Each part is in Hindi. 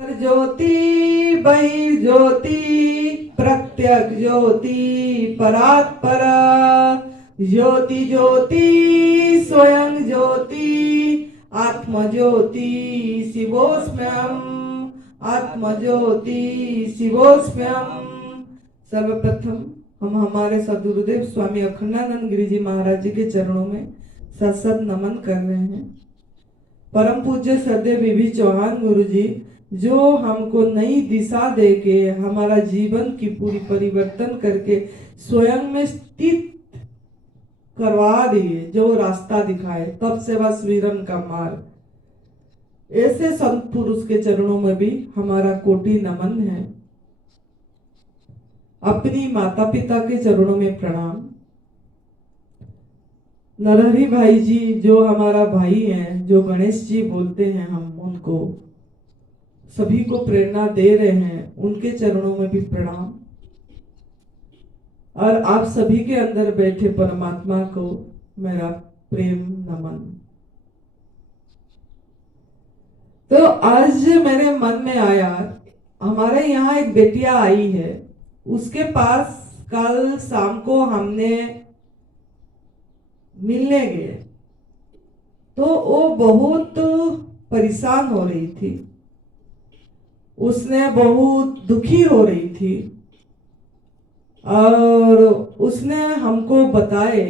ज्योति बहिर्ज्योति प्रत्यक्ष ज्योति परात्पर ज्योति ज्योति स्वयं ज्योति आत्म ज्योति शिवोस्म्यहम् आत्म ज्योति शिवोस्म्यहम्। सर्वप्रथम हम हमारे सद्गुरुदेव स्वामी अखंडानंद गिरी जी महाराज जी के चरणों में सत नमन कर रहे हैं। परम पूज्य सदैव बीबी चौहान गुरु जी जो हमको नई दिशा देके हमारा जीवन की पूरी परिवर्तन करके स्वयं में स्थित करवा दिए, जो रास्ता दिखाए तब सेवा स्वीरन का मार्ग, ऐसे संत पुरुष के चरणों में भी हमारा कोटि नमन है। अपनी माता पिता के चरणों में प्रणाम। नरहरि भाई जी जो हमारा भाई हैं, जो गणेश जी बोलते हैं, हम उनको सभी को प्रेरणा दे रहे हैं, उनके चरणों में भी प्रणाम। और आप सभी के अंदर बैठे परमात्मा को मेरा प्रेम नमन। तो आज मेरे मन में आया, हमारे यहाँ एक बेटिया आई है, उसके पास कल शाम को हमने मिलने गए तो वो बहुत परेशान हो रही थी, उसने बहुत दुखी हो रही थी और उसने हमको बताए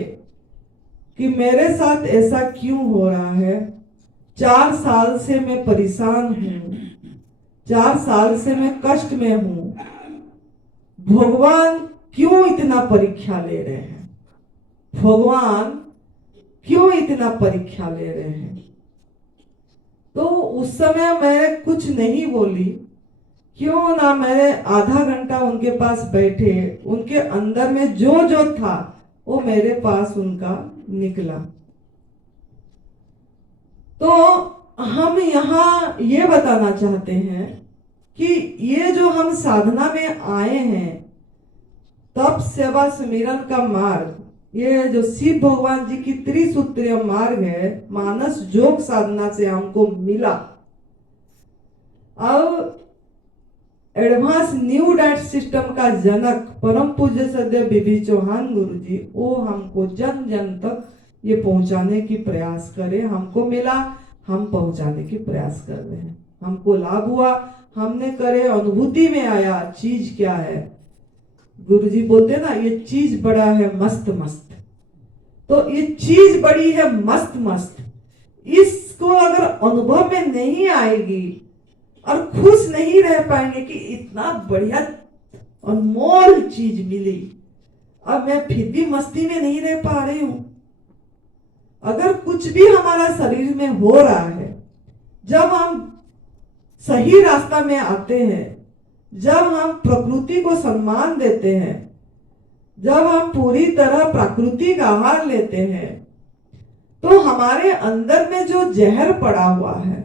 कि मेरे साथ ऐसा क्यों हो रहा है। 4 साल से मैं परेशान हूँ, 4 साल से मैं कष्ट में हूँ, भगवान क्यों इतना परीक्षा ले रहे हैं, भगवान क्यों इतना परीक्षा ले रहे हैं। तो उस समय मैं कुछ नहीं बोली, क्यों ना मैंने आधा घंटा उनके पास बैठे, उनके अंदर में जो जो था वो मेरे पास उनका निकला। तो हम यहाँ ये बताना चाहते हैं कि ये जो हम साधना में आए हैं, तप सेवा सुमिरन का मार्ग, ये जो शिव भगवान जी की त्रिसूत्रीय मार्ग है, मानस योग साधना से हमको मिला। अब एडवांस न्यू डाइट सिस्टम का जनक परम पूज्य सदैव बीबी चौहान गुरु जी, वो हमको जन जन तक ये पहुंचाने की प्रयास करे। हमको मिला, हम पहुंचाने की प्रयास कर रहे हैं। हमको लाभ हुआ, हमने करे, अनुभूति में आया चीज क्या है। गुरु जी बोलते ना, ये चीज बड़ा है मस्त मस्त। तो ये चीज बड़ी है मस्त मस्त, इसको अगर अनुभव में नहीं आएगी और खुश नहीं रह पाएंगे कि इतना बढ़िया अनमोल चीज मिली, अब मैं फिर भी मस्ती में नहीं रह पा रही हूं। अगर कुछ भी हमारा शरीर में हो रहा है, जब हम सही रास्ता में आते हैं, जब हम प्रकृति को सम्मान देते हैं, जब हम पूरी तरह प्राकृतिक आहार लेते हैं, तो हमारे अंदर में जो जहर पड़ा हुआ है,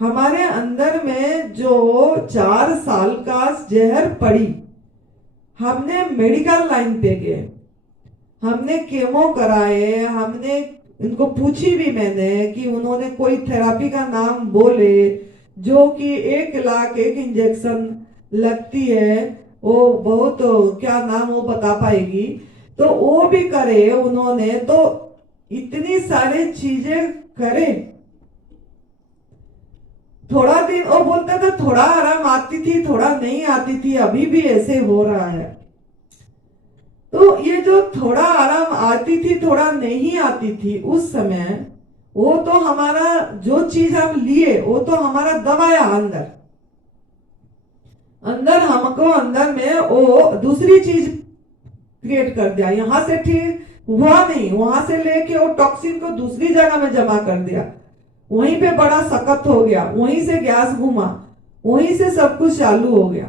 हमारे अंदर में जो 4 साल का जहर पड़ी, हमने मेडिकल लाइन पे गए, हमने केमो कराए, हमने इनको पूछी भी मैंने कि उन्होंने कोई थेरापी का नाम बोले जो कि 1 लाख एक इंजेक्शन लगती है, वो बहुत क्या नाम वो बता पाएगी, तो वो भी करे उन्होंने। तो इतनी सारी चीजें करे, थोड़ा दिन वो बोलता था थोड़ा आराम आती थी, थोड़ा नहीं आती थी, अभी भी ऐसे हो रहा है। तो ये जो थोड़ा आराम आती थी, थोड़ा नहीं आती थी, उस समय वो तो हमारा जो चीज हम लिए वो तो हमारा दबाया अंदर अंदर, हमको अंदर में वो दूसरी चीज क्रिएट कर दिया। यहां से ठीक हुआ नहीं, वहां से लेके वो टॉक्सिन को दूसरी जगह में जमा कर दिया, वहीं पे बड़ा सख्त हो गया, वहीं से गैस घूमा, वहीं से सब कुछ चालू हो गया।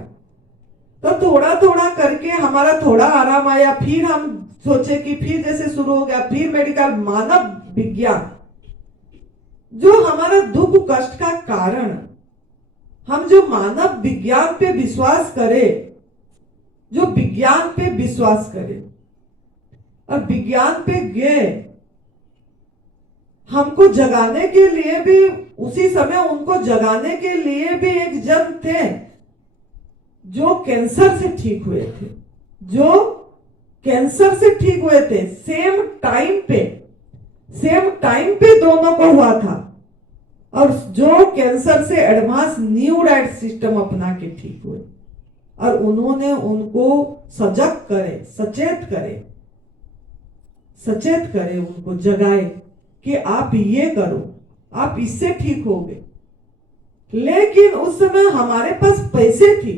तो थोड़ा थोड़ा करके हमारा थोड़ा आराम आया, फिर हम सोचे कि फिर जैसे शुरू हो गया, फिर मेडिकल, मानव विज्ञान जो हमारा दुख कष्ट का कारण, हम जो मानव विज्ञान पे विश्वास करें, जो विज्ञान पे विश्वास करें और विज्ञान पे गए, हमको जगाने के लिए भी उसी समय उनको जगाने के लिए भी एक जन थे जो कैंसर से ठीक हुए थे, जो कैंसर से ठीक हुए थे। सेम टाइम पे दोनों को हुआ था, और जो कैंसर से एडवांस न्यू डाइट सिस्टम अपना के ठीक हुए, और उन्होंने उनको सचेत करे, उनको जगाए कि आप ये करो, आप इससे ठीक होगे। लेकिन उस समय हमारे पास पैसे थी,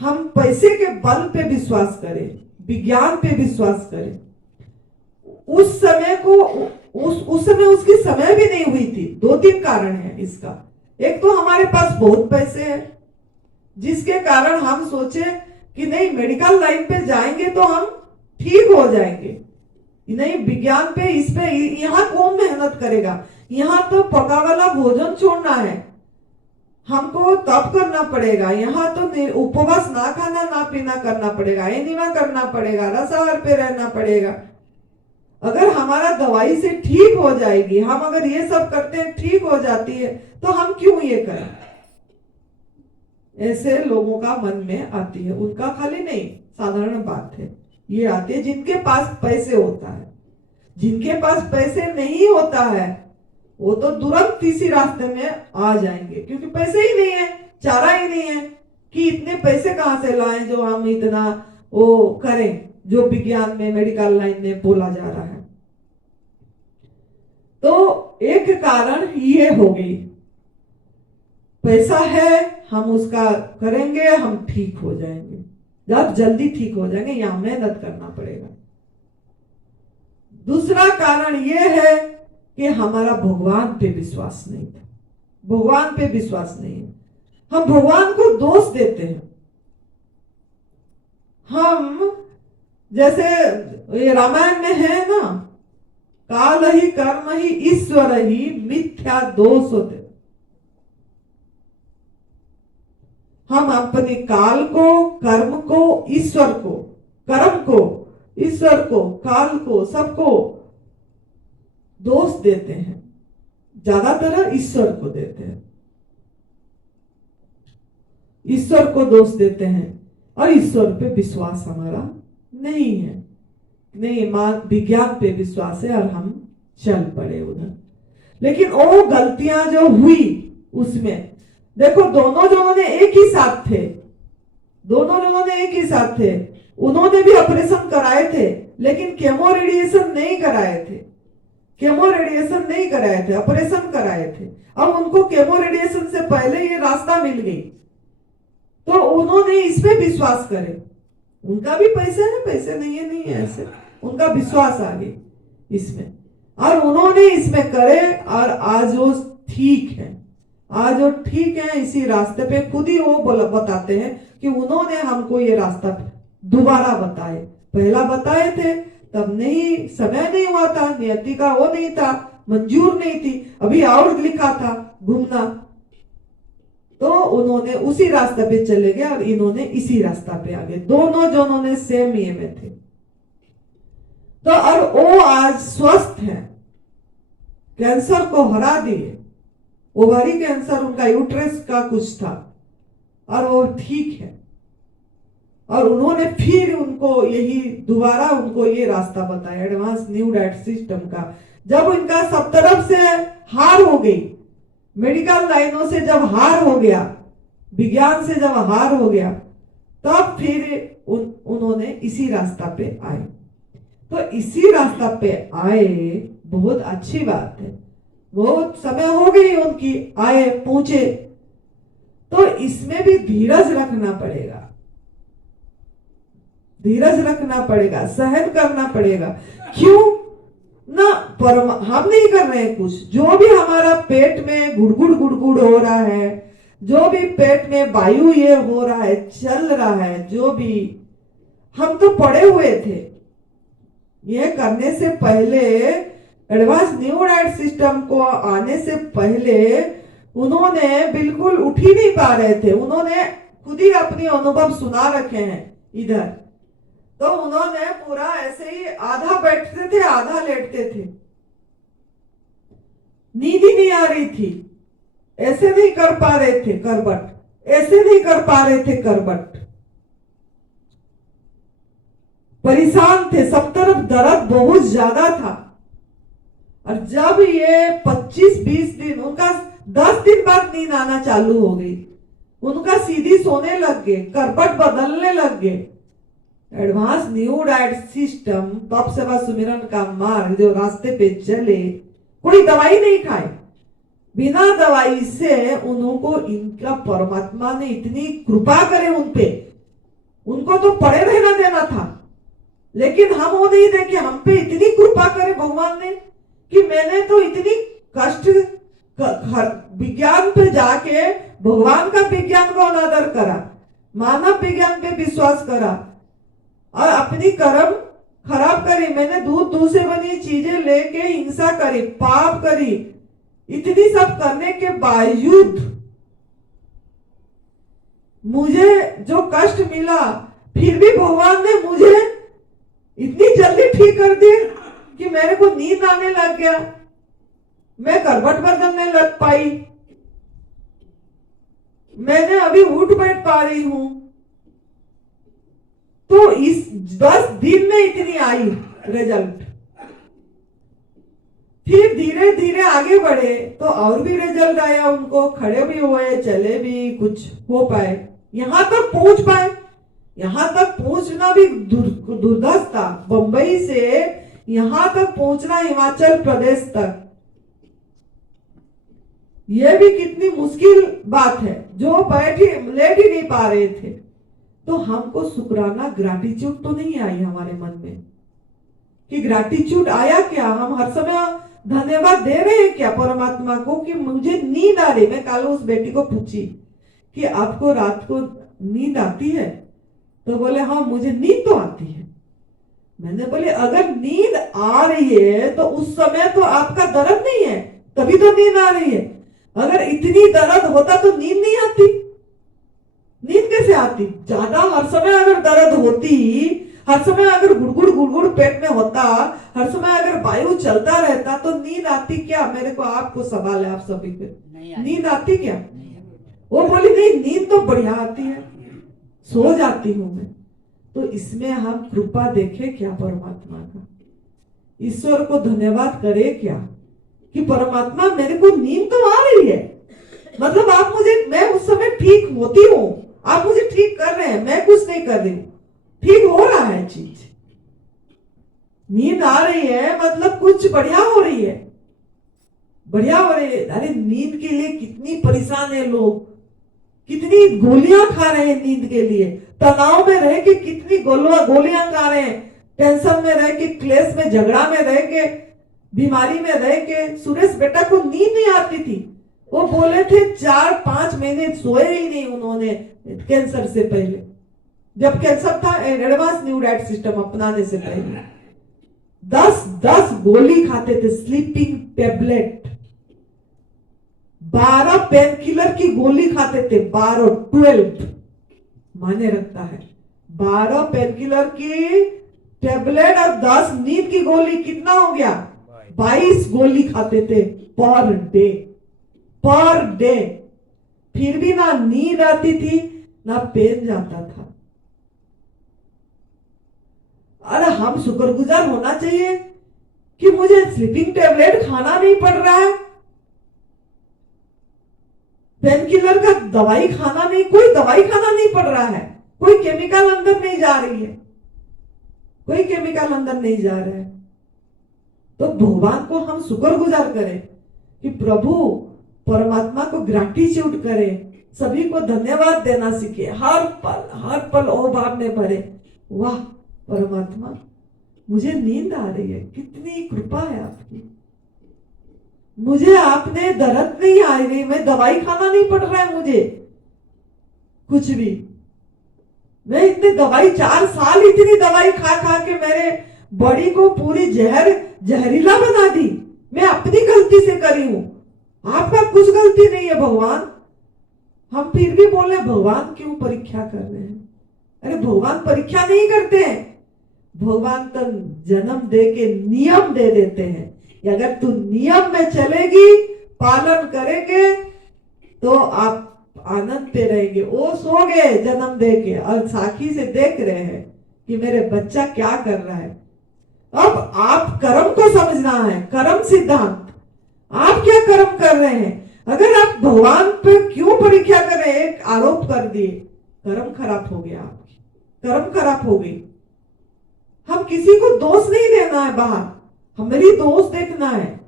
हम पैसे के बल पे विश्वास करें, विज्ञान पे विश्वास करें। उस समय उसकी समय भी नहीं हुई थी। 2-3 कारण है इसका। एक तो हमारे पास बहुत पैसे हैं, जिसके कारण हम सोचे कि नहीं, मेडिकल लाइन पे जाएंगे तो हम ठीक हो जाएंगे, नहीं विज्ञान पे, इस पे यहाँ कौन मेहनत करेगा, यहाँ तो पका वाला भोजन छोड़ना है, हमको तप करना पड़ेगा, यहाँ तो उपवास ना खाना ना पीना करना पड़ेगा, एनिमा करना पड़ेगा, रसाहार पे रहना पड़ेगा। अगर हमारा दवाई से ठीक हो जाएगी, हम अगर ये सब करते हैं ठीक हो जाती है, तो हम क्यों ये करें? ऐसे लोगों का मन में आती है। उनका खाली नहीं, साधारण बात है, ये आती है जिनके पास पैसे होता है। जिनके पास पैसे नहीं होता है वो तो तुरंत इसी रास्ते में आ जाएंगे, क्योंकि पैसे ही नहीं है, चारा ही नहीं है कि इतने पैसे कहां से लाएं जो हम इतना वो करें, जो विज्ञान में मेडिकल लाइन में बोला जा रहा है। तो एक कारण ये हो गई, पैसा है, हम उसका करेंगे, हम ठीक हो जाएंगे, जब जल्दी ठीक हो जाएंगे, यहां मेहनत करना पड़ेगा। दूसरा कारण ये है कि हमारा भगवान पे विश्वास नहीं था, भगवान पे विश्वास नहीं है। हम भगवान को दोष देते हैं। हम जैसे ये रामायण में है ना, काल ही कर्म ही ईश्वर ही मिथ्या दोष होते। हम अपने काल को, कर्म को, ईश्वर को, कर्म को, ईश्वर को, काल को, सबको दोष देते हैं। ज्यादातर ईश्वर को देते हैं, ईश्वर को दोष देते हैं, और ईश्वर पे विश्वास हमारा नहीं है, नहीं विज्ञान पे विश्वास है, और हम चल पड़े उधर। लेकिन वो गलतियां जो हुई उसमें देखो, दोनों जनों ने एक ही साथ थे, दोनों जनों ने एक ही साथ थे। उन्होंने भी ऑपरेशन कराए थे, लेकिन केमो रेडिएशन नहीं कराए थे, केमो रेडिएशन नहीं कराए थे, ऑपरेशन कराए थे। अब उनको केमो रेडिएशन से पहले ये रास्ता मिल गई, तो उन्होंने इस पे विश्वास करे। उनका भी पैसा है, पैसे नहीं है, नहीं है ऐसे, उनका विश्वास आ गई इसमें, और उन्होंने इसमें करे, और आज वो ठीक है, आज वो ठीक है इसी रास्ते पे। खुद ही वो बताते हैं कि उन्होंने हमको ये रास्ता दोबारा बताए, पहला बताए थे तब नहीं, समय नहीं हुआ था, नियति का वो नहीं था, मंजूर नहीं थी, अभी और लिखा था घूमना, तो उन्होंने उसी रास्ते पे चले गए, और इन्होंने इसी रास्ता पे आ गए। दोनों जनों ने सेम ये में थे, तो और वो आज स्वस्थ हैं, कैंसर को हरा दिए। ओवरी कैंसर, उनका यूट्रस का कुछ था, और वो ठीक है। और उन्होंने फिर उनको यही दोबारा उनको ये रास्ता बताया एडवांस न्यू डाइट सिस्टम का। जब इनका सब तरफ से हार हो गई, मेडिकल लाइनों से जब हार हो गया, विज्ञान से जब हार हो गया, तब फिर उन्होंने इसी रास्ता पे आए। तो इसी रास्ता पे आए, बहुत अच्छी बात है, बहुत समय हो गई उनकी, आए पहुंचे। तो इसमें भी धीरज रखना पड़ेगा, धीरज रखना पड़ेगा, सहन करना पड़ेगा। क्यों ना, हम नहीं कर रहे हैं कुछ, जो भी हमारा पेट में गुड़गुड़ हो रहा है, जो भी पेट में वायु ये हो रहा है, चल रहा है, जो भी, हम तो पड़े हुए थे। ये करने से पहले, एडवांस न्यू डाइट सिस्टम को आने से पहले उन्होंने बिल्कुल उठ ही नहीं पा रहे थे। उन्होंने खुद ही अपनी अनुभव सुना रखे हैं इधर। तो उन्होंने पूरा ऐसे ही आधा बैठते थे, आधा लेटते थे। नींद ही नहीं आ रही थी, ऐसे नहीं कर पा रहे थे करवट, ऐसे नहीं कर पा रहे थे करवट, परेशान थे, सब तरफ दर्द बहुत ज्यादा था। और जब ये 25-20 दिन, उनका 10 दिन बाद नींद आना चालू हो गई, उनका सीधी सोने लग गए, करवट बदलने लग गए। एडवांस न्यू डाइट सिस्टम, तप सेवा सुमिरन का मार्ग जो रास्ते पे चले, कोई दवाई नहीं खाए, बिना दवाई से उनको इनका परमात्मा ने इतनी कृपा करे उन पे, उनको तो पड़े रहना देना था, लेकिन हम वो नहीं देखे, हम पे इतनी कृपा करे भगवान ने कि मैंने तो इतनी कष्ट विज्ञान पे जाके भगवान का विज्ञान को अनादर करा, मानव विज्ञान पे विश्वास करा और अपनी कर्म खराब करी। मैंने दूध से बनी चीजें लेके हिंसा करी, पाप करी, इतनी सब करने के बावजूद मुझे जो कष्ट मिला, फिर भी भगवान ने मुझे इतनी जल्दी ठीक कर दिया कि मेरे को नींद आने लग गया, मैं करवट बदलने लग पाई, मैंने अभी उठ बैठ पा रही हूं। तो इस 10 दिन में इतनी आई रिजल्ट। फिर धीरे धीरे आगे बढ़े तो और भी रिजल्ट आया, उनको खड़े भी हुए, चले भी, कुछ हो पाए, यहां तक पहुंच पाए। यहां तक पहुंचना भी दुर्धर्ष था, बंबई से यहां तक पहुंचना, हिमाचल प्रदेश तक, यह भी कितनी मुश्किल बात है, जो लेट ही नहीं पा रहे थे। तो हमको शुक्राना, ग्रैटिट्यूड तो नहीं आई हमारे मन में कि ग्रैटिट्यूड आया क्या, हम हर समय धन्यवाद दे रहे हैं क्या परमात्मा को कि मुझे नींद आ रही। मैं कल उस बेटी को पूछी कि आपको रात को नींद आती है, तो बोले हाँ मुझे नींद तो आती है। मैंने बोले अगर नींद आ रही है तो उस समय तो आपका दर्द नहीं है, तभी तो नींद आ रही है। अगर इतनी दर्द होता तो नींद नहीं आती, नींद कैसे आती? ज्यादा हर समय अगर दर्द होती, हर समय अगर गुड़गुड़ पेट में होता, हर समय अगर वायु चलता रहता तो नींद आती क्या? मेरे को आपको सवाल है, आप सभी पे, नींद आती क्या? वो बोली नहीं, नींद तो बढ़िया आती है, सो जाती हूं मैं। तो इसमें हम कृपा देखे क्या परमात्मा का, ईश्वर को धन्यवाद करे क्या कि परमात्मा मेरे को नींद तो आ रही है, मतलब आप मुझे, मैं उस समय ठीक होती हूँ, आप मुझे ठीक कर रहे हैं, मैं कुछ नहीं कर रही हूँ, ठीक हो रहा है चीज, नींद आ रही है मतलब कुछ बढ़िया हो रही है, बढ़िया हो रही है। अरे नींद के लिए कितनी परेशान है लोग, कितनी गोलियां खा रहे हैं नींद के लिए, तनाव में रह के कितनी गोलियां खा रहे हैं, टेंशन में रह के, क्लेश में, झगड़ा में रह के, बीमारी में रह के। सुरेश बेटा को नींद नहीं आती थी, वो बोले थे 4-5 महीने सोए ही नहीं उन्होंने कैंसर से पहले, जब कैंसर था, एडवांस न्यू डाइट सिस्टम अपनाने से पहले 10 गोली खाते थे, स्लीपिंग टेबलेट, 12 पेन किलर की गोली खाते थे, 12 माने रखता है, 12 पेन किलर की टेबलेट और 10 नींद की गोली, कितना हो गया? 22 गोली खाते थे पर डे। फिर भी ना नींद आती थी ना पेन जाता था। अरे हम शुक्रगुजार होना चाहिए कि मुझे स्लीपिंग टेबलेट खाना नहीं पड़ रहा है, पेन किलर का दवाई खाना नहीं, कोई दवाई खाना नहीं पड़ रहा है, कोई केमिकल अंदर नहीं जा रही है, कोई केमिकल अंदर नहीं जा रहा है। तो भगवान को हम शुक्रगुजार करें कि प्रभु परमात्मा को ग्रैटिट्यूड करें, सभी को धन्यवाद देना सीखे, हर पल ओ भाव में भरे, वाह परमात्मा मुझे नींद आ रही है, कितनी कृपा है आपकी, मुझे आपने दर्द नहीं आ रही, मैं दवाई खाना नहीं पड़ रहा है मुझे कुछ भी, मैं इतनी दवाई 4 साल इतनी दवाई खा के मेरे बॉडी को पूरी जहरीला बना दी, मैं अपनी गलती से करी हूं, आपका कुछ गलती नहीं है भगवान। हम फिर भी बोले भगवान क्यों परीक्षा कर रहे हैं? अरे भगवान परीक्षा नहीं करते हैं, भगवान तो जन्म दे के नियम दे देते हैं, अगर तू नियम में चलेगी, पालन करेंगे, तो आप आनंद पे रहेंगे। वो सो गए जन्म दे के और साखी से देख रहे हैं कि मेरे बच्चा क्या कर रहा है। अब आप कर्म को समझना है, कर्म सिद्धांत। आप क्या कर्म कर रहे हैं? अगर आप भगवान पे क्यों परीक्षा कर रहे हैं? एक आरोप कर दिए, कर्म खराब हो गया, आपकी कर्म खराब हो गई। हम किसी को दोष नहीं देना है बाहर, हमारी दोष देखना है,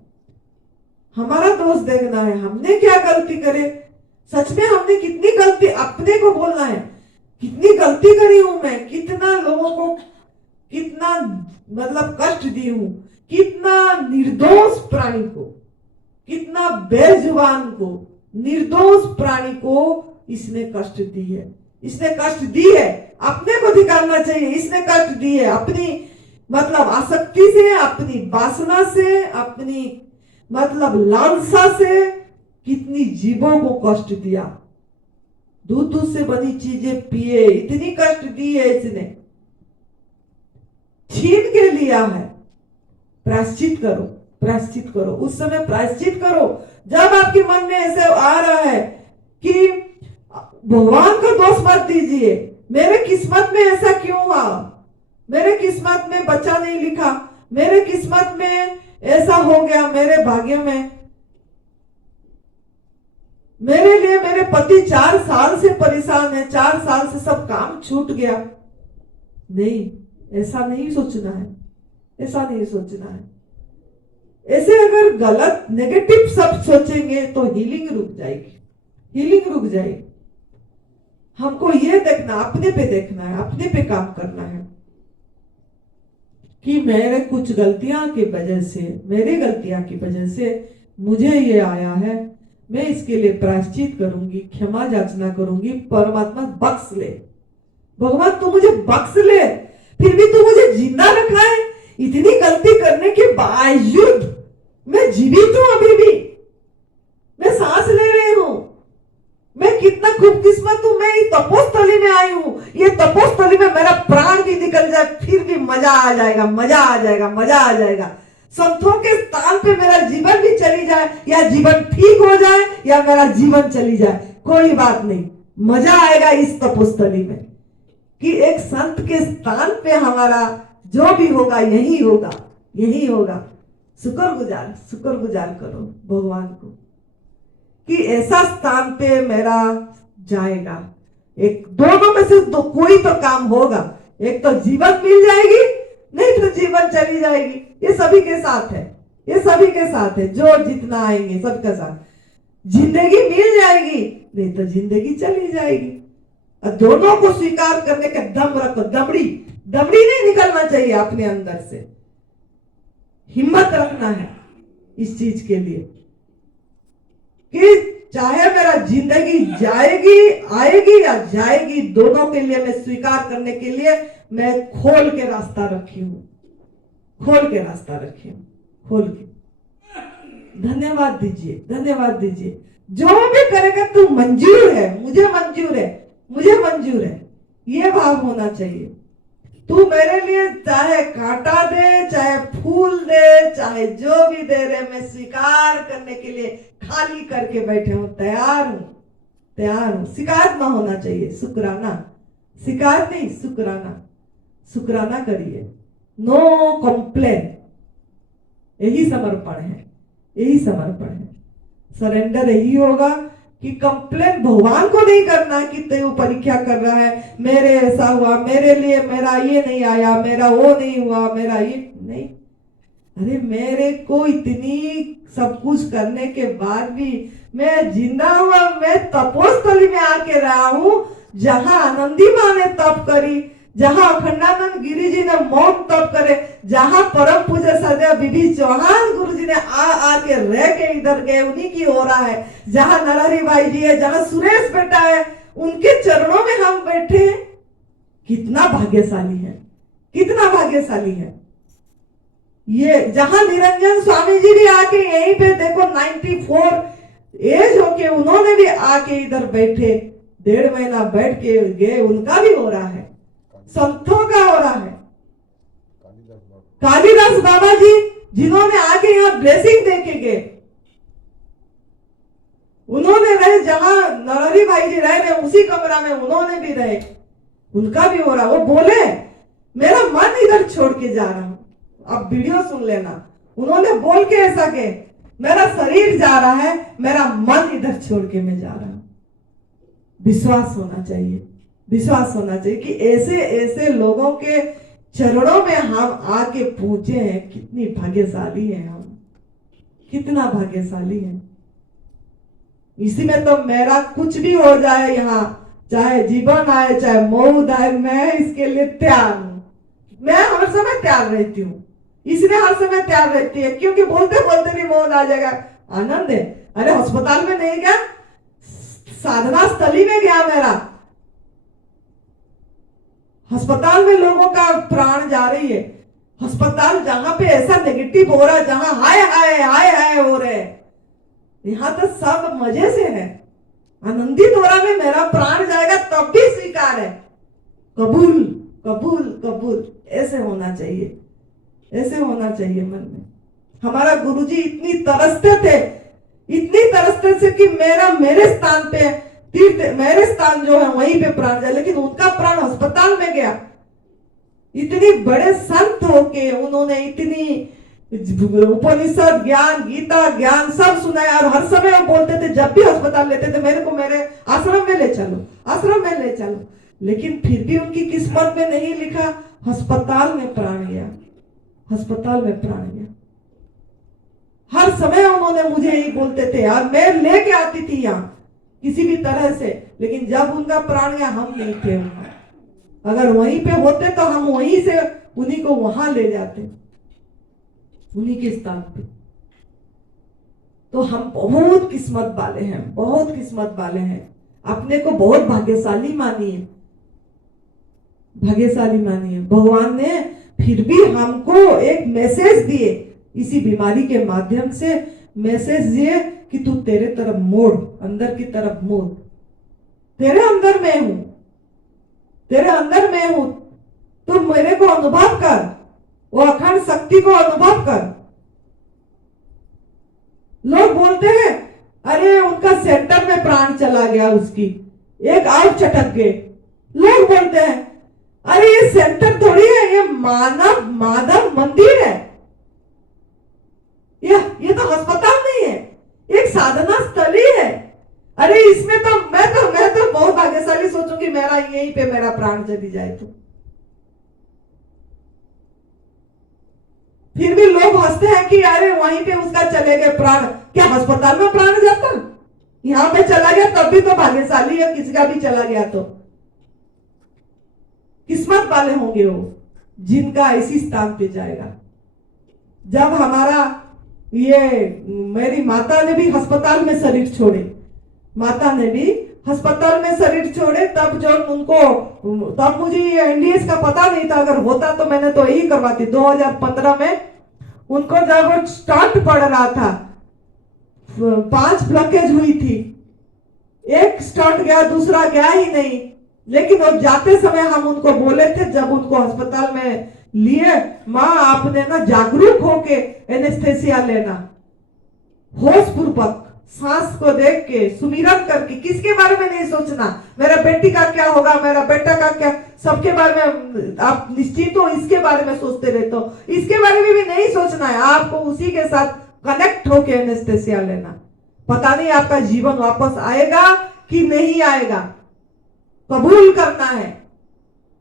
हमारा दोष देखना है। हमने क्या गलती करे, सच में हमने कितनी गलती, अपने को बोलना है कितनी गलती करी हूं मैं, कितना लोगों को कितना मतलब कष्ट दी हूं, कितना निर्दोष प्राणी को, कितना बेजुबान को, निर्दोष प्राणी को इसने कष्ट दी है, इसने कष्ट दी है। अपने को धिकारना चाहिए, इसने कष्ट दी है अपनी मतलब आसक्ति से, अपनी वासना से, अपनी मतलब लालसा से कितनी जीवों को कष्ट दिया। दूध से बनी चीजें पिए, इतनी कष्ट दी है इसने, छीन के लिया है। प्रायश्चित करो, प्रायश्चित करो, उस समय प्रायश्चित करो जब आपके मन में ऐसे आ रहा है कि भगवान को दोष मत दीजिए, मेरे किस्मत में ऐसा क्यों हुआ, मेरे किस्मत में बच्चा नहीं लिखा, मेरे किस्मत में ऐसा हो गया, मेरे भाग्य में, मेरे लिए मेरे पति 4 साल से परेशान है, 4 साल से सब काम छूट गया। नहीं, ऐसा नहीं सोचना है, ऐसा नहीं सोचना है। ऐसे अगर गलत नेगेटिव सब सोचेंगे तो हीलिंग रुक जाएगी, हीलिंग रुक जाएगी। हमको ये देखना, अपने पे देखना है, अपने पे काम करना है कि मेरे कुछ गलतियां की वजह से, मेरी गलतियां की वजह से मुझे ये आया है, मैं इसके लिए प्रायश्चित करूंगी, क्षमा याचना करूंगी। परमात्मा बख्श ले, भगवान तू मुझे बख्श ले, फिर भी तू मुझे जिंदा रखा है। इतनी गलती करने के बावजूद मैं जीवित हूं, अभी भी मैं सांस ले रही हूं। मैं कितना खूबकिस्मत हूं, मैं इस तपोस्थली में आई हूं। ये तपोस्थली में मेरा प्राण भी निकल जाए फिर भी मजा आ जाएगा, मजा आ जाएगा, मजा आ जाएगा। संतों के स्थान पे मेरा जीवन भी चली जाए, या जीवन ठीक हो जाए, या मेरा जीवन चली जाए, कोई बात नहीं, मजा आएगा इस तपोस्थली में कि एक संत के स्थान पे हमारा जो भी होगा यही होगा, यही होगा। शुक्रगुजार करो भगवान को कि ऐसा स्थान पे मेरा जाएगा। एक दोनों में से कोई तो काम होगा, एक तो जीवन मिल जाएगी, नहीं तो जीवन चली जाएगी। ये सभी के साथ है, ये सभी के साथ है, जो जितना आएंगे सबके साथ। जिंदगी मिल जाएगी, नहीं तो जिंदगी चली जाएगी। और दोनों को स्वीकार करने का दम रखो, दमड़ी नहीं निकलना चाहिए अपने अंदर से। हिम्मत रखना है इस चीज के लिए कि चाहे मेरा जिंदगी जाएगी, आएगी या जाएगी, दोनों के लिए मैं स्वीकार करने के लिए मैं खोल के रास्ता रखी हूं, खोल के रास्ता रखी हूं, खोल के। धन्यवाद दीजिए, धन्यवाद दीजिए। जो भी करेगा तू मंजूर है, मुझे मंजूर है, मुझे मंजूर है, ये भाव होना चाहिए। तू मेरे लिए चाहे कांटा दे, चाहे फूल दे, चाहे जो भी दे रहे, मैं स्वीकार करने के लिए खाली करके बैठे हूं, तैयार हूं, तैयार हूं। शिकायत ना होना चाहिए, शुक्राना, शिकायत नहीं, शुक्राना, शुक्राना करिए। नो कंप्लेन, यही समर्पण है, यही समर्पण है। सरेंडर यही होगा कि कंप्लेन भगवान को नहीं करना कि तू परीक्षा कर रहा है, मेरे ऐसा हुआ, मेरे लिए मेरा ये नहीं आया, मेरा वो नहीं हुआ, मेरा ये नहीं। अरे मेरे को इतनी सब कुछ करने के बाद भी मैं जिंदा हुआ, मैं तपोस्थली में आके रहा हूं, जहां आनंदी माँ ने तप करी, जहां अखंडानंद गिरी जी ने मौन तप करे, जहां परम पूज्य सदैव बीबी चौहान गुरु जी ने आके रह के इधर गए, उन्हीं की हो रहा है। जहां नरहरी भाई जी है, जहां सुरेश बेटा है, उनके चरणों में हम बैठे हैं। कितना भाग्यशाली है, कितना भाग्यशाली है। ये जहां निरंजन स्वामी जी भी आके यहीं पे देखो 94 एज होके उन्होंने भी आके इधर बैठे, 1.5 महीना बैठ के गए, उनका भी हो रहा है, संतों का हो रहा है। कालिदास बाबा जी जिन्होंने आके यहाँ ब्लेसिंग दे के गए, उन्होंने रहे जहां नरहरी भाई जी रह रहे उसी कमरा में उन्होंने भी रहे, उनका भी हो रहा। वो बोले मेरा मन इधर छोड़ के जा रहा हूं, अब वीडियो सुन लेना, उन्होंने बोल के ऐसा के मेरा शरीर जा रहा है, मेरा मन इधर छोड़ के मैं जा रहा हूं। विश्वास होना चाहिए, विश्वास होना चाहिए कि ऐसे ऐसे लोगों के चरणों में हम आके पूछे हैं। कितनी भाग्यशाली है हम, कितना भाग्यशाली है। इसी में तो मेरा कुछ भी हो जाए यहाँ, चाहे जीवन आए चाहे मौत आए, मैं इसके लिए तैयार हूं। मैं हर समय तैयार रहती हूँ, इसलिए हर समय तैयार रहती है, क्योंकि बोलते बोलते भी मौत आ जाएगा, आनंद है। अरे अस्पताल में नहीं गया, साधना स्थली में गया मेरा। अस्पताल में लोगों का प्राण जा रही है, अस्पताल जहां पे ऐसा नेगेटिव हो रहा है, जहां हाय हाय हाय हाय हो रहे हैं, यहां तो सब मजे से है, आनंदित हो रहा है। मेरा प्राण जाएगा तब भी स्वीकार है, कबूल कबूल कबूल। ऐसे होना चाहिए, ऐसे होना चाहिए मन में। हमारा गुरुजी इतनी तरसते थे, इतनी तरसते थे कि मेरे स्थान पे तीर्थ, मेरे स्थान जो है वहीं पे प्राण जाए, लेकिन उनका प्राण अस्पताल में गया। इतनी बड़े संत होके उन्होंने इतनी उपनिषद ज्ञान, गीता ज्ञान सब सुनाया, और हर समय वो बोलते थे, जब भी अस्पताल लेते थे, मेरे को मेरे आश्रम में ले चलो, आश्रम में ले चलो। लेकिन फिर भी उनकी किस्मत में नहीं लिखा, अस्पताल में प्राण गया, अस्पताल में प्राण गया। हर समय उन्होंने मुझे यही बोलते थे, यार मैं लेके आती थी यहाँ किसी भी तरह से, लेकिन जब उनका प्राण गया हम नहीं थे वहां। अगर वहीं पे होते तो हम वहीं से उन्हीं को वहां ले जाते, उन्हीं के स्थान पे। तो हम बहुत किस्मत वाले हैं, बहुत किस्मत वाले हैं। अपने को बहुत भाग्यशाली मानिए, भाग्यशाली मानिए। भगवान ने फिर भी हमको एक मैसेज दिए, इसी बीमारी के माध्यम से मैसेज दिए कि तू तेरे तरफ मोड़, अंदर की तरफ मोड़, तेरे अंदर मैं हूं, तेरे अंदर मैं हूं, तू मेरे को अनुभव कर, वो अखंड शक्ति को अनुभव कर। लोग बोलते हैं अरे उनका सेंटर में प्राण चला गया, उसकी एक आउट चटक गए। लोग बोलते हैं अरे ये सेंटर थोड़ी है, ये मानव मंदिर है, ये तो अस्पताल नहीं है, एक साधना स्थली है। अरे इसमें तो मैं तो बहुत भाग्यशाली सोचूंगी मेरा यहीं पे मेरा प्राण चली जाए तो। फिर भी लोग हंसते हैं कि अरे वहीं पे उसका चले गए प्राण, क्या अस्पताल में प्राण जाता, यहां पे चला गया तब भी तो भाग्यशाली है, किसी का भी चला गया तो। किस्मत वाले होंगे वो जिनका इसी स्थान पे जाएगा। जब हमारा ये मेरी माता ने भी अस्पताल में शरीर छोड़े, माता ने भी अस्पताल में शरीर छोड़े, तब जब उनको, तब मुझे एनडीएस का पता नहीं था, अगर होता तो मैंने तो यही करवाती। 2015 में उनको जब स्टंट पड़ रहा था, 5 ब्लॉकेज हुई थी, एक स्टंट गया, दूसरा गया ही नहीं। लेकिन अब जाते समय हम उनको बोले थे, जब उनको अस्पताल में लिए, माँ आपने ना जागरूक होके एनेस्थेसिया लेना, होश पूर्वक सांस को देख के सुमिरन करके, किसके बारे में नहीं सोचना, मेरा बेटी का क्या होगा, मेरा बेटा का क्या, सबके बारे में आप निश्चित हो, इसके बारे में सोचते रहते हो, इसके बारे में भी नहीं सोचना है, आपको उसी के साथ कनेक्ट होके एनेस्थेसिया लेना। पता नहीं आपका जीवन वापस आएगा कि नहीं आएगा, कबूल करना है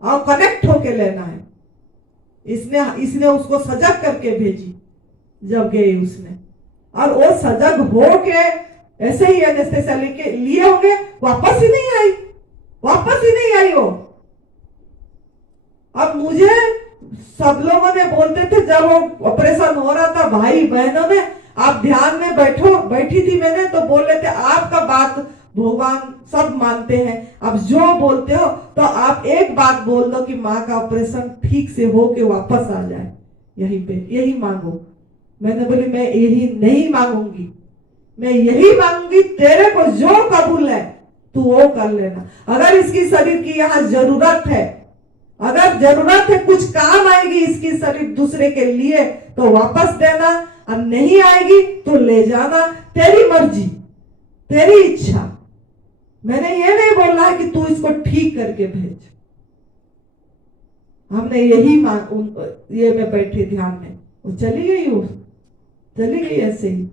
और कनेक्ट होके लेना है। इसने उसको सजग करके भेजी, जब गए उसने, और वो सजग हो के ऐसे ही एनेस्थेसिया लेके लिए होंगे, वापस ही नहीं आई, वापस ही नहीं आई वो। अब मुझे सब लोगों ने बोलते थे, जब वो ऑपरेशन हो रहा था, भाई बहनों ने, आप ध्यान में बैठी थी मैंने, तो बोल रहे थे आपका बात भगवान सब मानते हैं, अब जो बोलते हो तो आप एक बात बोल दो कि माँ का ऑपरेशन ठीक से हो के वापस आ जाए, यहीं पे यही मांगो। मैंने बोली मैं यही नहीं मांगूंगी, मैं यही मांगूंगी, तेरे को जो कबूल है तू वो कर लेना। अगर इसकी शरीर की यहाँ जरूरत है अगर जरूरत है, कुछ काम आएगी इसकी शरीर दूसरे के लिए तो वापस देना, और नहीं आएगी तो ले जाना। तेरी मर्जी, तेरी इच्छा। मैंने ये नहीं बोला है कि तू इसको ठीक करके भेज। हमने यही ये में बैठे ध्यान में, वो चली गई, वो चली गई ऐसे ही।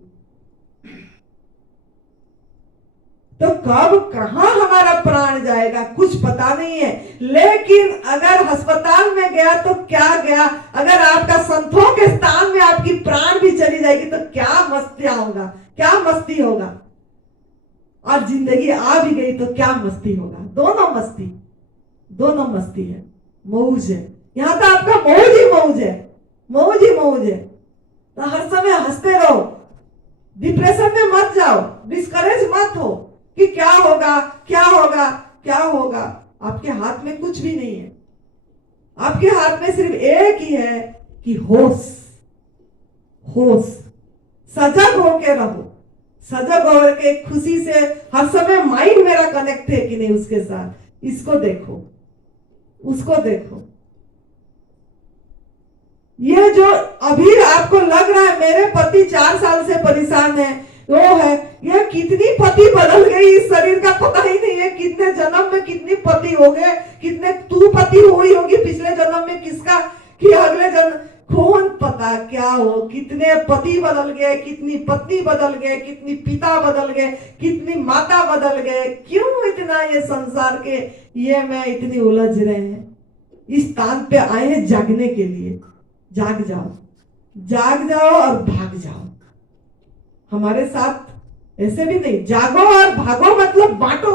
तो कब कहां हमारा प्राण जाएगा कुछ पता नहीं है। लेकिन अगर अस्पताल में गया तो क्या गया, अगर आपका संतों के स्थान में आपकी प्राण भी चली जाएगी तो क्या मस्तियां होगा, क्या मस्ती होगा। और जिंदगी आ भी गई तो क्या मस्ती होगा। दोनों मस्ती, दोनों मस्ती है, मौज है। यहाँ तो आपका मौज ही मौज है, मौज ही मौज है। तो हर समय हंसते रहो, डिप्रेशन में मत जाओ, डिस्करेज मत हो कि क्या होगा क्या होगा क्या होगा। आपके हाथ में कुछ भी नहीं है। आपके हाथ में सिर्फ एक ही है कि होश, होश। सजग होके रहो, सजग होके खुशी से हर समय माइंड मेरा कनेक्ट है कि नहीं उसके साथ, इसको देखो, उसको देखो। ये जो अभी आपको लग रहा है मेरे पति 4 साल से परेशान है, वो है, ये कितनी पति बदल गई इस शरीर का पता ही नहीं है। कितने जन्म में कितनी पति हो गए, कितने तू पति हुई होगी पिछले जन्म में किसका, कि अगले जन्म कौन पता क्या हो। कितने पति बदल गए, कितनी पत्नी बदल गए, कितनी पिता बदल गए, कितनी माता बदल गए। क्यों इतना ये संसार के ये में इतनी उलझ रहे हैं। इस स्थान पे आए हैं जागने के लिए। जाग जाओ, जाग जाओ और भाग जाओ। हमारे साथ ऐसे भी नहीं, जागो और भागो मतलब बांटो,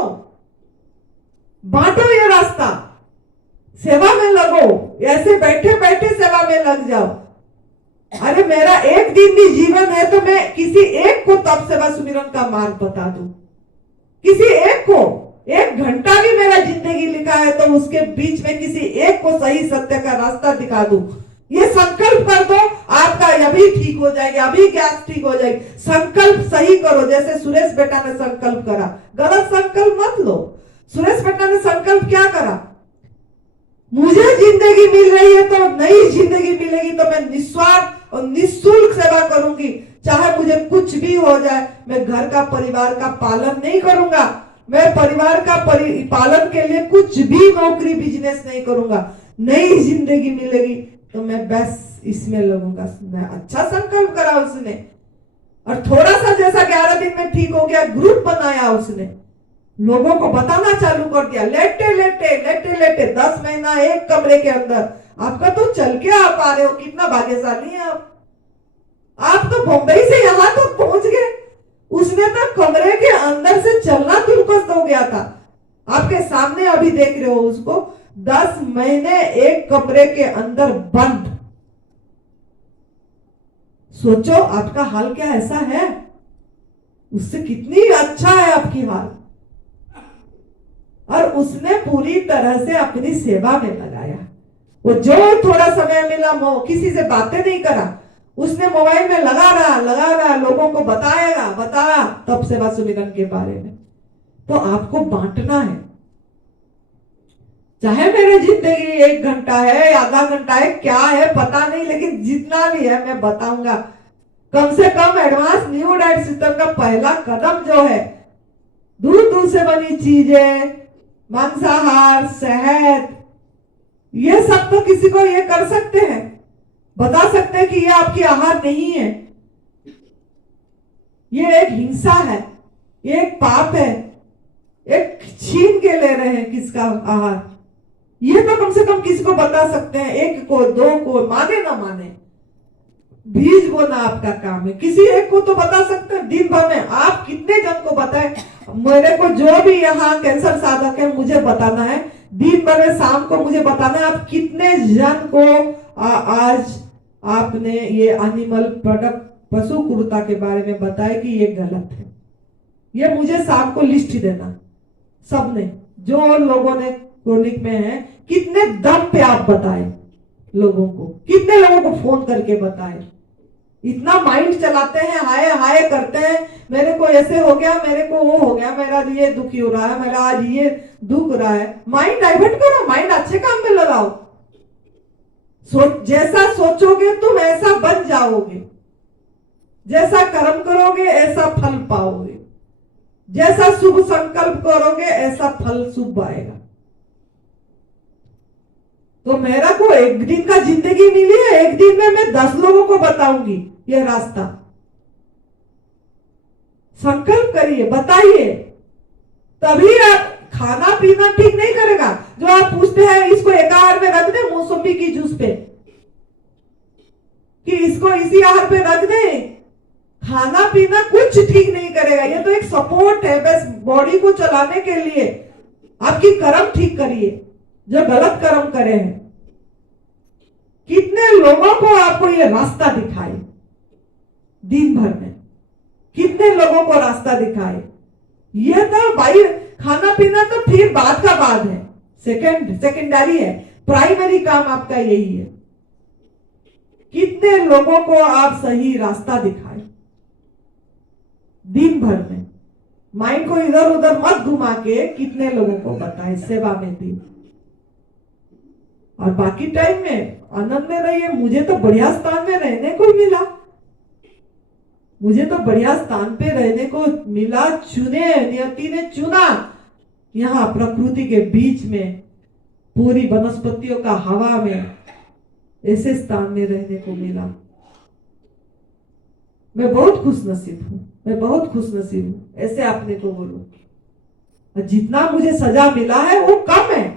बांटो ये रास्ता, सेवा में लगो। ऐसे बैठे बैठे सेवा में लग जाओ। अरे मेरा एक दिन भी जीवन है तो मैं किसी एक को तप सेवा सुमिरन का मार्ग बता दूं, किसी एक को। 1 घंटा भी मेरा जिंदगी लिखा है तो उसके बीच में किसी एक को सही सत्य का रास्ता दिखा दूं। ये संकल्प कर दो, आपका अभी ठीक हो जाएगा, अभी गैस ठीक हो जाएगी। संकल्प सही करो, जैसे सुरेश बेटा ने संकल्प करा। गलत संकल्प मत लो। सुरेश बेटा ने संकल्प क्या करा, मुझे जिंदगी मिल रही है तो नई जिंदगी मिलेगी तो मैं निस्वार्थ और निःशुल्क सेवा करूंगी, चाहे मुझे कुछ भी हो जाए। मैं घर का परिवार का पालन नहीं करूंगा, मैं परिवार का पालन के लिए कुछ भी नौकरी बिजनेस नहीं करूंगा। नई जिंदगी मिलेगी तो मैं बस इसमें लगूंगा। अच्छा संकल्प करा उसने, और थोड़ा सा जैसा 11 दिन में ठीक हो गया, ग्रुप बनाया उसने, लोगों को बताना चालू कर दिया। लेटे लेटे लेटे लेटे 10 महीना एक कमरे के अंदर। आपका तो चल के आ पा रहे हो, कितना भाग्यशाली है आप तो बंबई से यहां तक पहुंच गए। उसने तो कमरे के अंदर से चलना दुर्गत हो गया था। आपके सामने अभी देख रहे हो उसको, 10 महीने एक कमरे के अंदर बंद। सोचो आपका हाल क्या ऐसा है, उससे कितनी अच्छा है आपकी हाल। और उसने पूरी तरह से अपनी सेवा में लगाया। वो जो थोड़ा समय मिला किसी से बातें नहीं करा, उसने मोबाइल में लगा रहा लोगों को बताया तब सेवा सुमिरन के बारे में। तो आपको बांटना है, चाहे मेरी जिंदगी 1 घंटा है, आधा घंटा है, क्या है पता नहीं, लेकिन जितना भी है मैं बताऊंगा। कम से कम एडवांस न्यू डाइट सिस्टम का पहला कदम जो है, दूध से बनी चीजें, मांसाहार, शहद, ये सब तो किसी को ये कर सकते हैं, बता सकते हैं कि ये आपकी आहार नहीं है, ये एक हिंसा है, ये एक पाप है, एक छीन के ले रहे हैं किसका आहार। ये तो कम से कम किसी को बता सकते हैं, 1 को 2 को, माने ना माने, बीज बोना आपका काम है। किसी एक को तो बता सकते हैं। दिन भर में आप कितने जन को बताएं, मेरे को जो भी यहाँ कैंसर साधक है मुझे बताना है, दिन भर में शाम को मुझे बताना है आप कितने जन को आज आपने ये एनिमल प्रोडक्ट, पशु क्रूरता के बारे में बताया कि ये गलत है। ये मुझे शाम को लिस्ट देना सबने, जो लोगों ने क्रोनिक में है, कितने दम पे आप बताए लोगों को, कितने लोगों को फोन करके बताए। इतना माइंड चलाते हैं, हाय हाय करते हैं, मेरे को ऐसे हो गया, मेरे को वो हो गया, मेरा ये दुखी हो रहा है, मेरा आज ये दुख रहा है। माइंड डाइवर्ट करो, माइंड अच्छे काम में लगाओ। जैसा सोचोगे तुम ऐसा बन जाओगे, जैसा कर्म करोगे ऐसा फल पाओगे, जैसा शुभ संकल्प करोगे ऐसा फल शुभ आएगा। तो मेरा को एक दिन का जिंदगी मिली है, एक दिन में मैं 10 लोगों को बताऊंगी यह रास्ता। संकल्प करिए, बताइए, तभी आप खाना पीना ठीक नहीं करेगा। जो आप पूछते हैं इसको एक आहार में रख दे मौसमी की जूस पे, कि इसको इसी आहार पे रख दे, खाना पीना कुछ ठीक नहीं करेगा। ये तो एक सपोर्ट है बस बॉडी को चलाने के लिए। आपकी कर्म ठीक करिए, जो गलत कर्म करे हैं। कितने लोगों को आपको ये रास्ता दिखाए दिन भर में, कितने लोगों को रास्ता दिखाए। ये तो भाई खाना पीना तो फिर बात का बात है, सेकेंडरी है, प्राइमरी काम आपका यही है। कितने लोगों को आप सही रास्ता दिखाए दिन भर में। माइंड को इधर उधर मत घुमा के कितने लोगों को बताए सेवा में दी। और बाकी टाइम में आनंद में रहिए। मुझे तो बढ़िया स्थान में रहने को मिला, मुझे तो बढ़िया स्थान पे रहने को मिला। चुने, नियति ने चुना, यहाँ प्रकृति के बीच में, पूरी वनस्पतियों का हवा में, ऐसे स्थान में रहने को मिला। मैं बहुत खुश नसीब हूँ, मैं बहुत खुश नसीब हूँ, ऐसे आपने को बोलूं। जितना मुझे सजा मिला है वो कम है।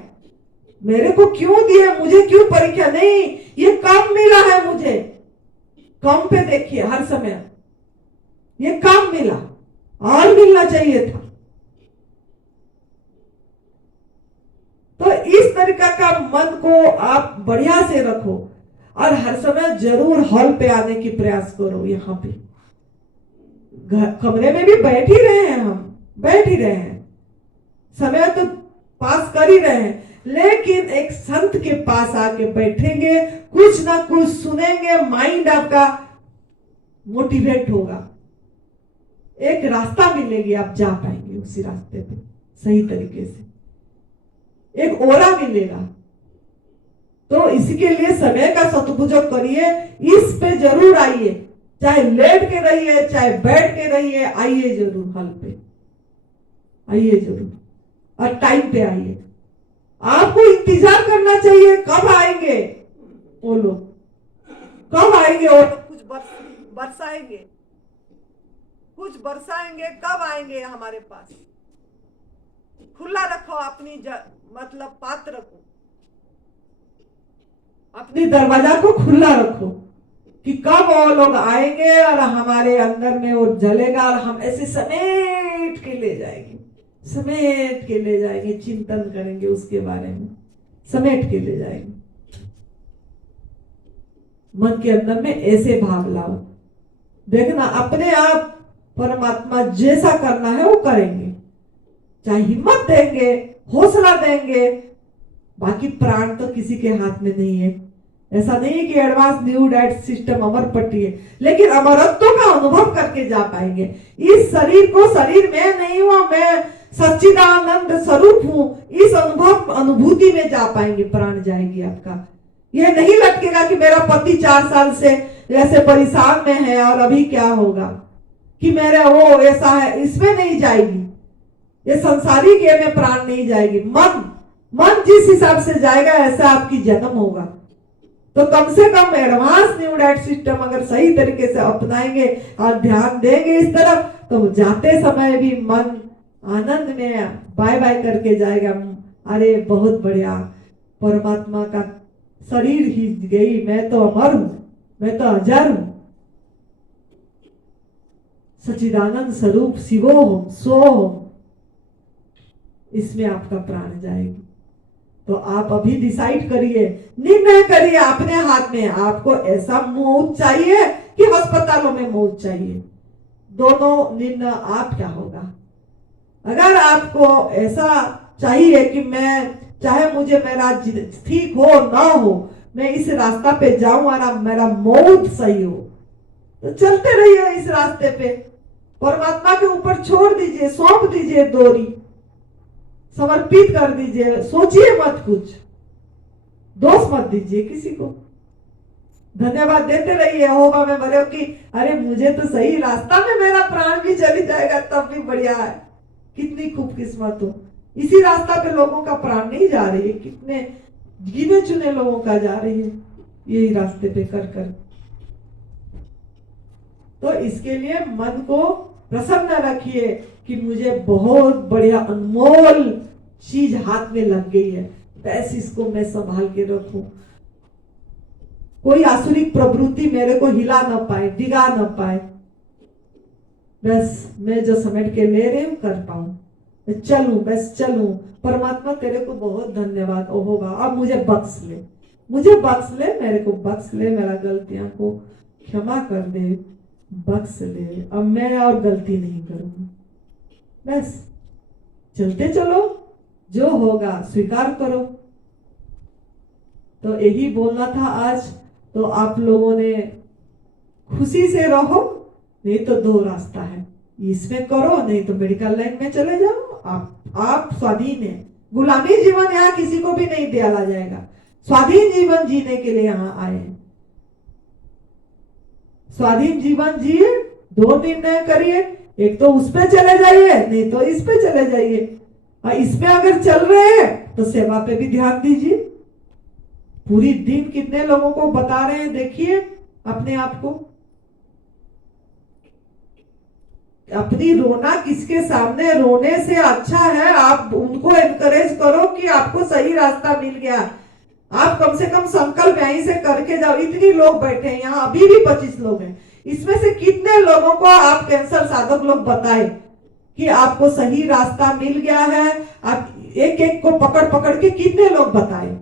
मेरे को क्यों दिए, मुझे क्यों परीक्षा, नहीं, ये कम मिला है मुझे। कम पे देखिए हर समय, ये कम मिला, और मिलना चाहिए था। तो इस तरीका का मन को आप बढ़िया से रखो, और हर समय जरूर हॉल पे आने की प्रयास करो। यहाँ पे कमरे में भी बैठ ही रहे हैं, हम बैठ ही रहे हैं, समय तो पास कर ही रहे हैं, लेकिन एक संत के पास आके बैठेंगे, कुछ ना कुछ सुनेंगे, माइंड आपका मोटिवेट होगा, एक रास्ता मिलेगी, आप जा पाएंगे उसी रास्ते पे सही तरीके से, एक ओरा मिलेगा। तो इसी के लिए समय का सदुपयोग करिए, इस पे जरूर आइए, चाहे लेट के रहिए चाहे बैठ के रहिए, आइए जरूर हल पे, आइए जरूर, और टाइम पे आइए। आपको इंतजार करना चाहिए, कब आएंगे वो लोग, कब आएंगे, और कुछ बरसाएंगे, कुछ बरसाएंगे, कब आएंगे हमारे पास। खुला रखो अपनी मतलब पात्र को, अपनी दरवाजा को खुला रखो, कि कब वो लोग आएंगे और हमारे अंदर में वो जलेगा, और हम ऐसे समेट के ले जाएंगे, समेट के ले जाएंगे, चिंतन करेंगे उसके बारे में, समेट के ले जाएंगे। मन के अंदर में ऐसे भाव लाओ, देखना अपने आप परमात्मा जैसा करना है वो करेंगे, चाहे हिम्मत देंगे, हौसला देंगे। बाकी प्राण तो किसी के हाथ में नहीं है। ऐसा नहीं है कि एडवांस न्यू डाइट सिस्टम अमर पट्टी है, लेकिन अमरत्व का अनुभव करके जा पाएंगे। इस शरीर को, शरीर में नहीं हुआ, मैं सच्चिदानंद स्वरूप हूं, इस अनुभूति में जा पाएंगे, प्राण जाएगी आपका। यह नहीं लटकेगा कि मेरा पति 4 साल से ऐसे परेशान में है और अभी क्या होगा, कि मेरा वो ऐसा है, इसमें नहीं जाएगी। ये संसारी गेम में प्राण नहीं जाएगी। मन जिस हिसाब से जाएगा ऐसा आपकी जन्म होगा। तो कम से कम एडवांस न्यू डाइट सिस्टम अगर सही तरीके से अपनाएंगे और ध्यान देंगे इस तरफ, तो जाते समय भी मन आनंद में बाय बाय करके जाएगा। अरे बहुत बढ़िया, परमात्मा का शरीर ही गई, मैं तो अमर हूं, मैं तो अजर हूं, सच्चिदानंद स्वरूप शिवोहम सोहम, इसमें आपका प्राण जाएगी। तो आप अभी डिसाइड करिए, निर्णय करिए, अपने हाथ में। आपको ऐसा मौत चाहिए कि अस्पतालों में मौत चाहिए, दोनों निर्णय आप क्या होगा। अगर आपको ऐसा चाहिए कि मैं, चाहे मुझे मेरा ठीक हो ना हो, मैं इस रास्ता पे जाऊं और मेरा मौत सही हो, तो चलते रहिए इस रास्ते पे, परमात्मा के ऊपर छोड़ दीजिए, सौंप दीजिए डोरी, समर्पित कर दीजिए, सोचिए मत, कुछ दोष मत दीजिए किसी को, धन्यवाद देते रहिए। होगा मैं बोले कि अरे मुझे तो सही रास्ता में मेरा प्राण भी चली जाएगा तब भी बढ़िया है, कितनी खूब किस्मत हो। इसी रास्ता पे लोगों का प्राण नहीं जा रही है, कितने गिने चुने लोगों का जा रही है यही रास्ते पे कर कर। तो इसके लिए मन को प्रसन्न रखिए कि मुझे बहुत बढ़िया अनमोल चीज हाथ में लग गई है, बस इसको मैं संभाल के रखूं, कोई आसुरिक प्रवृत्ति मेरे को हिला न पाए, डिगा न पाए, बस मैं जो समेट के ले रही हूं कर पाऊं, चलूं, बस चलूं। परमात्मा तेरे को बहुत धन्यवाद, ओहो वाह, अब मुझे बख्श ले, मुझे बख्श ले, मेरे को बख्श ले, मेरा गलतियां को क्षमा कर दे, बख्श ले, अब मैं और गलती नहीं करूंगी, बस चलते चलो, जो होगा स्वीकार करो। तो यही बोलना था आज। तो आप लोगों ने खुशी से रहो, नहीं तो दो रास्ता है, इसमें करो, नहीं तो मेडिकल लाइन में चले जाओ। आप स्वाधीन है, गुलामी जीवन यहाँ किसी को भी नहीं दिया जाएगा, स्वाधीन जीवन जीने के लिए यहाँ आए हैं। स्वाधीन जीवन जिए, दो निर्णय करिए, एक तो उस पे चले जाइए, नहीं तो इस पे चले जाइए। और इसमें अगर चल रहे हैं तो सेवा पे भी ध्यान दीजिए। पूरी दिन कितने लोगों को बता रहे हैं, देखिए अपने आप को, अपनी रोना किसके सामने, रोने से अच्छा है आप उनको एनकरेज करो कि आपको सही रास्ता मिल गया। आप कम से कम संकल्प यहीं से करके जाओ। इतनी लोग बैठे हैं यहाँ, अभी भी 25 लोग हैं, इसमें से कितने लोगों को आप कैंसर साधक लोग बताए कि आपको सही रास्ता मिल गया है। आप एक एक को पकड़ पकड़ के कितने लोग बताए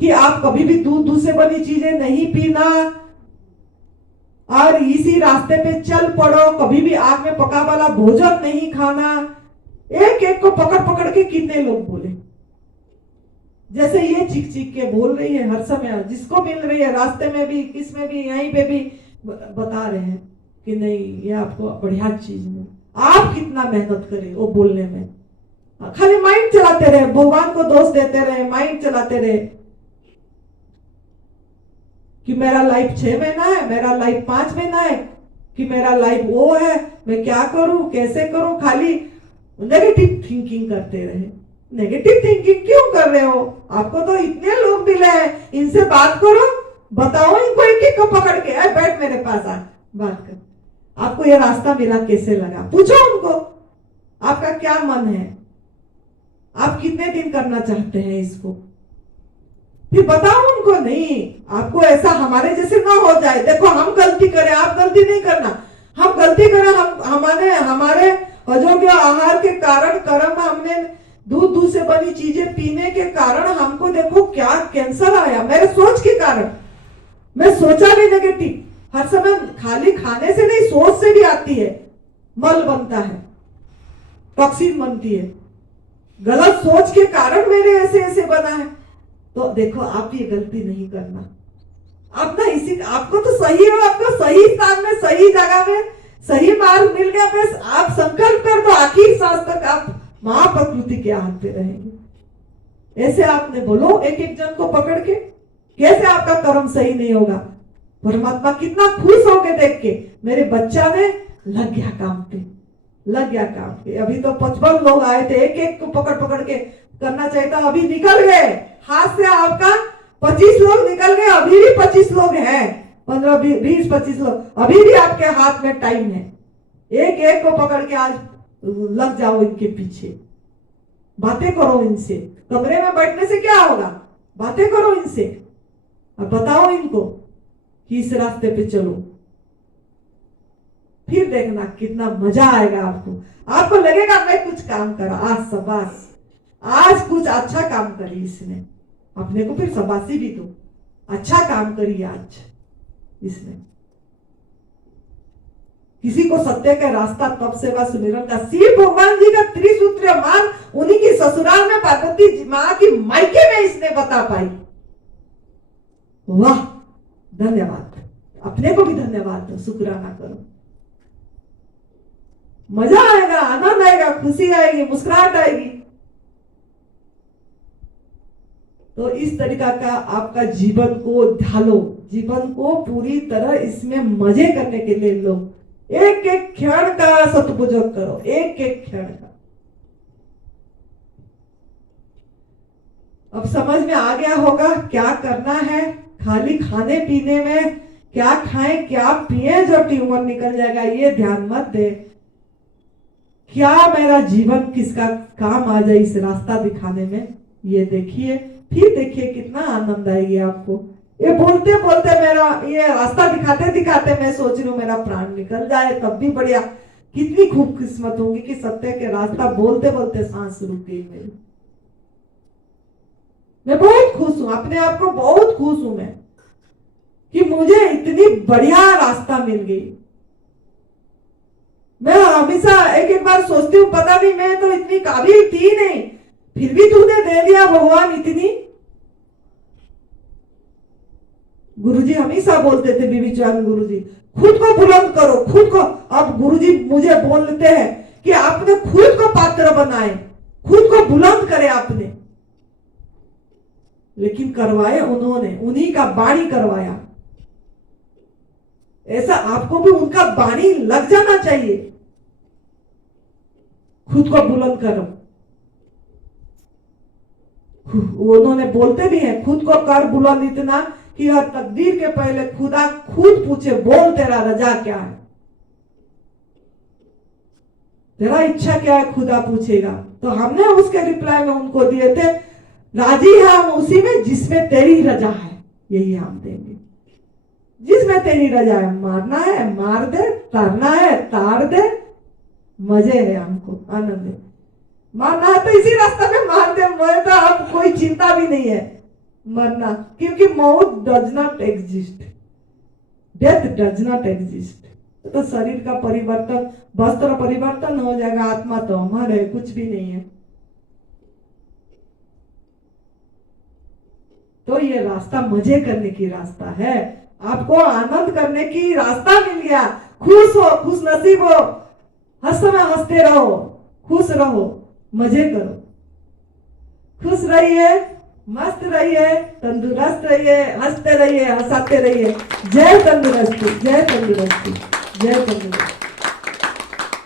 कि आप कभी भी दूध से बनी चीजें नहीं पीना और इसी रास्ते पे चल पड़ो, कभी भी आग में पका वाला भोजन नहीं खाना। एक एक को पकड़ पकड़ के कितने लोग बोले, जैसे ये चीख चीख के बोल रही है हर समय, जिसको मिल रही है रास्ते में भी, किसमें भी, यहीं पे भी बता रहे हैं कि नहीं ये आपको बढ़िया चीज में। आप कितना मेहनत करें वो बोलने में, खाली माइंड चलाते रहे, भगवान को दोष देते रहे, माइंड चलाते रहे कि मेरा लाइफ 6 महीना है, मेरा लाइफ 5 महीना है, कि मेरा लाइफ वो है, मैं क्या करूं, कैसे करूं, खाली नेगेटिव थिंकिंग करते रहे। नेगेटिव थिंकिंग क्यों कर रहे हो? आपको तो इतने लोग मिले हैं, इनसे बात करो, बताओ इनको, एक एक को पकड़ के बैठ मेरे पास आ, बात कर, आपको ये रास्ता मिला कैसे लगा, पूछो उनको आपका क्या मन है, आप कितने दिन करना चाहते हैं इसको, फिर बताओ उनको। नहीं आपको ऐसा हमारे जैसे ना हो जाए, देखो हम गलती करें, आप गलती नहीं करना, हम गलती करें, हमारे अयोग्य आहार के कारण, कर्म, हमने दूध से बनी चीजें पीने के कारण हमको देखो क्या कैंसर आया, मेरे सोच के कारण। मैं सोचा भी नेगेटिव, हर समय खाली खाने से नहीं, सोच से भी आती है, मल बनता है, टॉक्सिन बनती है, गलत सोच के कारण मेरे ऐसे ऐसे बना है। तो देखो आप ये गलती नहीं करना, आप ना इसी, आपको तो सही हो, आपको सही स्थान में, सही जगह में सही मार्ग मिल गया, बस आप संकल्प कर दो, आखिर सांस तक आप महाप्रकृति के हाथ पे रहेंगे। ऐसे आपने बोलो एक एक जन को पकड़ के, कैसे आपका कर्म सही नहीं होगा। परमात्मा कितना खुश हो गए देख के, मेरे बच्चा ने लग गया काम पे, लग गया काम पे। अभी तो 55 लोग आए थे, एक एक को पकड़ पकड़ के करना चाहिए था, अभी निकल गए हाथ से, आपका 25 लोग निकल गए, अभी भी 25 लोग हैं, 15 20 25 लोग अभी भी आपके हाथ में टाइम है। एक एक को पकड़ के आज लग जाओ इनके पीछे, बातें करो इनसे, कमरे में बैठने से क्या होगा, बातें करो इनसे और बताओ इनको कि इस रास्ते पे चलो, फिर देखना कितना मजा आएगा आपको लगेगा मैं कुछ काम करा आज, शाबाश, आज कुछ अच्छा काम करी इसने, अपने को फिर शाबाशी भी दो, अच्छा काम करी आज इसने। किसी को सत्य का रास्ता तप सेवा सुमिरन का, शिव भगवान जी का त्रिसूत्रीय मान उन्हीं की ससुराल में पार्वती माँ की मायके में इसने बता पाई। वाह, धन्यवाद। अपने को भी धन्यवाद दो, शुक्राना करो। मजा आएगा, आनंद आएगा, खुशी आएगी, मुस्कुराहट आएगी। तो इस तरीका का आपका जीवन को ढालो, जीवन को पूरी तरह इसमें मजे करने के लिए लो। एक एक क्षण का सदुपयोग करो, एक एक क्षण का। अब समझ में आ गया होगा क्या करना है। खाली खाने पीने में क्या खाएं क्या पिए जो ट्यूमर निकल जाएगा, ये ध्यान मत दे। क्या मेरा जीवन किसका काम आ जाए इस रास्ता दिखाने में, ये देखिए। फिर देखिए कितना आनंद आएगी आपको। ये बोलते बोलते मेरा, ये रास्ता दिखाते दिखाते मैं सोच रही हूँ मेरा प्राण निकल जाए तब भी बढ़िया। कितनी खूब किस्मत होगी कि सत्य के रास्ता बोलते बोलते सांस रुक गई मेरी। मैं बहुत खुश हूं, अपने आप को बहुत खुश हूं मैं कि मुझे इतनी बढ़िया रास्ता मिल गई। मैं हमेशा एक एक बार सोचती हूँ पता नहीं मैं तो इतनी काबिल थी नहीं, फिर भी तूने दे दिया भगवान इतनी। गुरुजी हमेशा बोलते थे, बीबी चौहान गुरुजी, खुद को बुलंद करो, खुद को। अब गुरुजी मुझे बोलते हैं कि आपने खुद को पात्र बनाए, खुद को बुलंद करे आपने। लेकिन करवाए उन्होंने, उन्हीं का बाणी करवाया। ऐसा आपको भी उनका बाणी लग जाना चाहिए। खुद को बुलंद करो। उन्होंने बोलते भी हैं, खुद को कर बुलंद इतना कि हर तकदीर के पहले खुदा खुद पूछे, बोल तेरा रजा क्या है, तेरा इच्छा क्या है, खुदा पूछेगा। तो हमने उसके रिप्लाई में उनको दिए थे, राजी है हम उसी में जिसमें तेरी रजा है, यही हम देंगे। जिसमें तेरी रजा है, मारना है मार दे, तारना है तार दे, मजे है हमको, आनंद है। मारना है तो इसी रास्ते में मार दे, मुझे तो अब कोई चिंता भी नहीं है मरना, क्योंकि मौत does not exist, death does not exist. तो शरीर का परिवर्तन, वस्त्र परिवर्तन हो जाएगा, आत्मा तो अमर है, कुछ भी नहीं है। तो ये रास्ता मजे करने की रास्ता है, आपको आनंद करने की रास्ता मिल गया। खुश हो, खुश नसीब हो, हंसते रहो, खुश रहो, मजे करो, खुश रहिए, मस्त रहिए, तंदुरुस्त रहिए, हंसते रहिए, हंसाते रहिए। जय तंदुरुस्ती, जय तंदुरुस्ती, जय तंदुरुस्ती।